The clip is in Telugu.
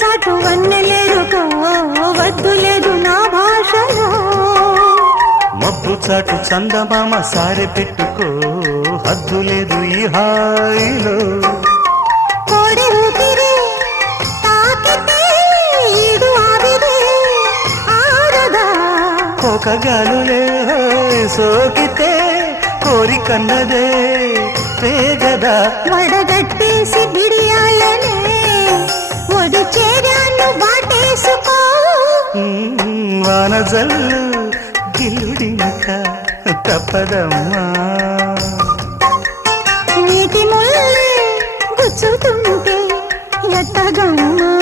చాటు వన్నెలేరుకో వద్దు లేదు నా భాషలో మబ్బు చాటు చందమామ సారె పెట్టుకో హద్దు లేదు ఈ హాయిలో కోడి ఊపిరి తాకితే ఈడు ఆవిరే ఆరదా కోకగాలులే సోకితే కోరికన్నదే పేగదా వడగట్టేసి బిడియాలనే ఒడి చేరాను వాటేసుకో వానజల్లు గిల్లుడింక తప్పదమ్మా నీటి ముల్లే గుచ్చుతుంటే ఎట్టగమ్మా